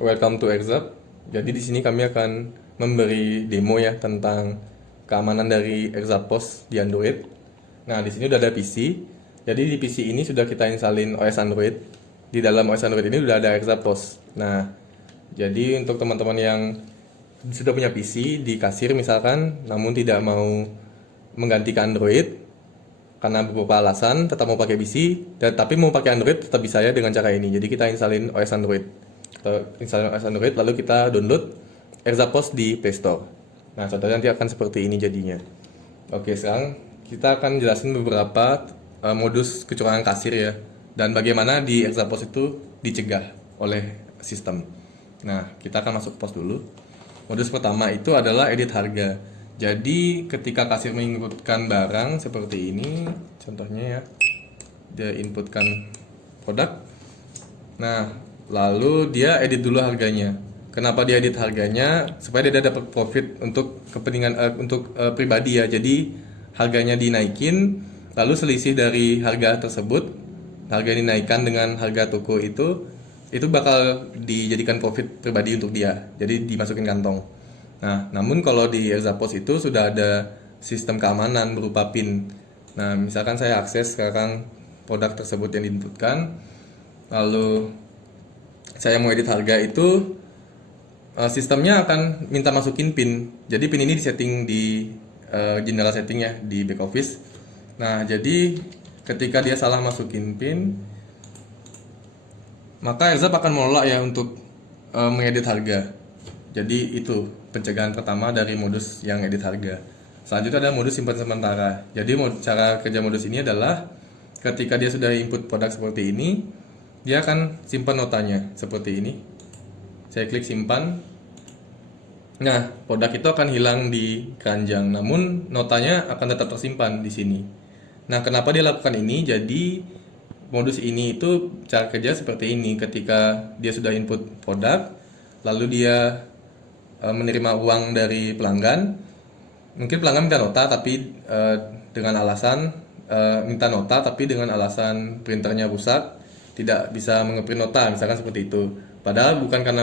Welcome to Exap. Jadi di sini kami akan memberi demo ya tentang keamanan dari Exap Post di Android. Nah, di sini udah ada PC. Jadi di PC ini sudah kita installin OS Android. Di dalam OS Android ini udah ada Exap Post. Nah, jadi untuk teman-teman yang sudah punya PC di kasir misalkan, namun tidak mau mengganti ke Android karena beberapa alasan, tetap mau pakai PC, tapi mau pakai Android tetap bisa ya dengan cara ini. Jadi kita installin OS Android. Kita installin OS Android, lalu kita download Exapost di Play Store. Nah, contohnya nanti akan seperti ini jadinya. Oke, sekarang kita akan jelasin beberapa modus kecurangan kasir ya, dan bagaimana di Exapost itu dicegah oleh sistem. Nah, kita akan masuk post dulu. Modus pertama itu adalah edit harga. Jadi ketika kasir menginputkan barang seperti ini, contohnya ya, dia inputkan produk. Nah, lalu dia edit dulu harganya. Kenapa dia edit harganya? Supaya dia dapat profit untuk kepentingan pribadi ya. Jadi harganya dinaikin, lalu selisih dari harga tersebut, harga dinaikkan dengan harga toko itu bakal dijadikan profit pribadi untuk dia. Jadi dimasukin kantong. Nah, namun kalau di Exapost itu sudah ada sistem keamanan berupa PIN. Nah, misalkan saya akses sekarang produk tersebut yang diinputkan, lalu saya mau edit harga itu, sistemnya akan minta masukin PIN. Jadi PIN ini disetting di jendela setting ya di back office. Nah, jadi ketika dia salah masukin PIN, maka Exap akan menolak ya untuk mengedit harga. Jadi itu pencegahan pertama dari modus yang edit harga. Selanjutnya ada modus simpan sementara. Jadi cara kerja modus ini adalah ketika dia sudah input produk seperti ini, dia akan simpan notanya seperti ini. Saya klik simpan. Nah, produk itu akan hilang di keranjang, namun notanya akan tetap tersimpan di sini. Nah, kenapa dia lakukan ini? Jadi modus ini itu cara kerja seperti ini. Ketika dia sudah input produk, lalu dia menerima uang dari pelanggan, mungkin pelanggan minta nota tapi dengan alasan minta nota tapi dengan alasan printernya rusak, tidak bisa mengeprint nota misalkan seperti itu. Padahal bukan karena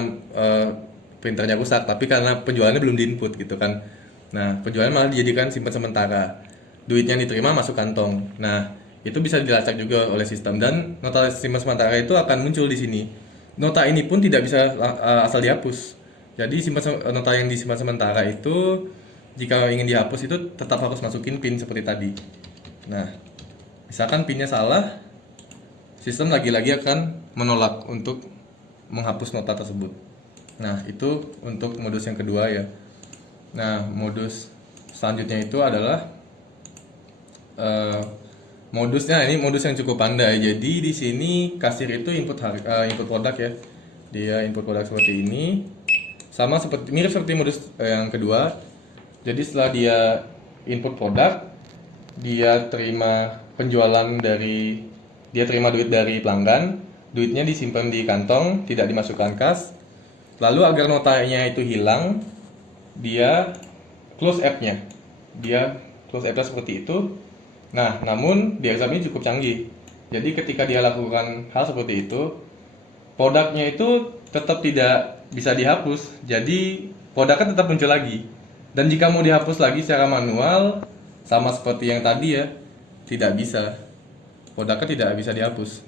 printernya rusak, tapi karena penjualannya belum diinput gitu kan. Nah, penjualannya malah dijadikan simpan sementara. Duitnya diterima masuk kantong. Nah, itu bisa dilacak juga oleh sistem, dan nota simpan sementara itu akan muncul di sini. Nota ini pun tidak bisa asal dihapus. Jadi nota yang disimpan sementara itu jika ingin dihapus itu tetap harus masukin PIN seperti tadi. Nah, misalkan PIN-nya salah, sistem lagi-lagi akan menolak untuk menghapus nota tersebut. Nah, itu untuk modus yang kedua ya. Nah, modus selanjutnya itu adalah modusnya, ini modus yang cukup pandai. Jadi di sini kasir itu input produk ya. Dia input produk seperti ini. Sama seperti mirip seperti modus yang kedua. Jadi setelah dia input produk, dia terima duit dari pelanggan, duitnya disimpan di kantong, tidak dimasukkan kas. Lalu agar notanya itu hilang, dia close app-nya. Dia close app-nya seperti itu. Nah, namun di Exam ini cukup canggih. Jadi ketika dia lakukan hal seperti itu, produknya itu tetap tidak bisa dihapus. Jadi produknya tetap muncul lagi. Dan jika mau dihapus lagi secara manual, sama seperti yang tadi ya, tidak bisa. Produknya tidak bisa dihapus.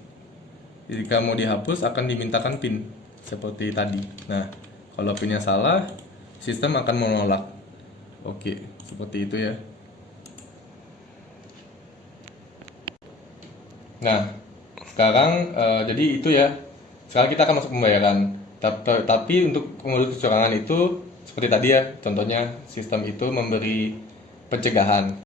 Jika mau dihapus akan dimintakan PIN seperti tadi. Nah, kalau PIN-nya salah, sistem akan menolak. Oke, seperti itu ya. Nah, sekarang jadi itu ya. Sekarang kita akan masuk pembayaran. Tapi untuk modus kecurangan itu seperti tadi ya, contohnya sistem itu memberi pencegahan.